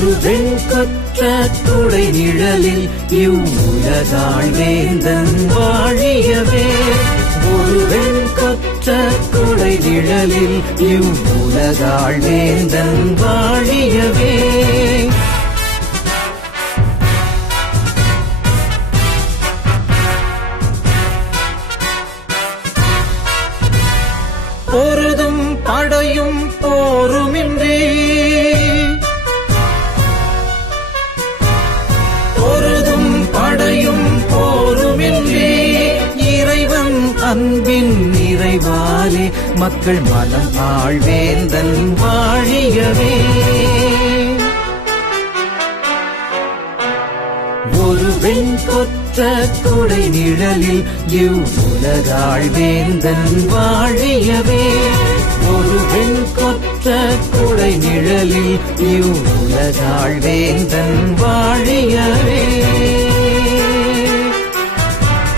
ஒரு வெண்கொற்ற குடை நிழலில் இவ்வுலகாள் வேந்தன் வாழியவே. ஒரு வெண்கொற்ற குடை நிழலில் இவ்வுலகாள் வேந்தன் வாழியவே. பொருதும் படையும் போருமின்றி இறைவன் அன்பின் நிறைவாலே மக்கள் மனம் ஆழ்வேந்தன் வாழியவே. ஒரு வெண்கொற்ற குடை நிழலில் இவ்வுலகாள் வேந்தன் வாழியவே. ஒரு வெண்கொற்ற குடை நிழலில் இவ்வுலகாள் வேந்தன் வாழியவே.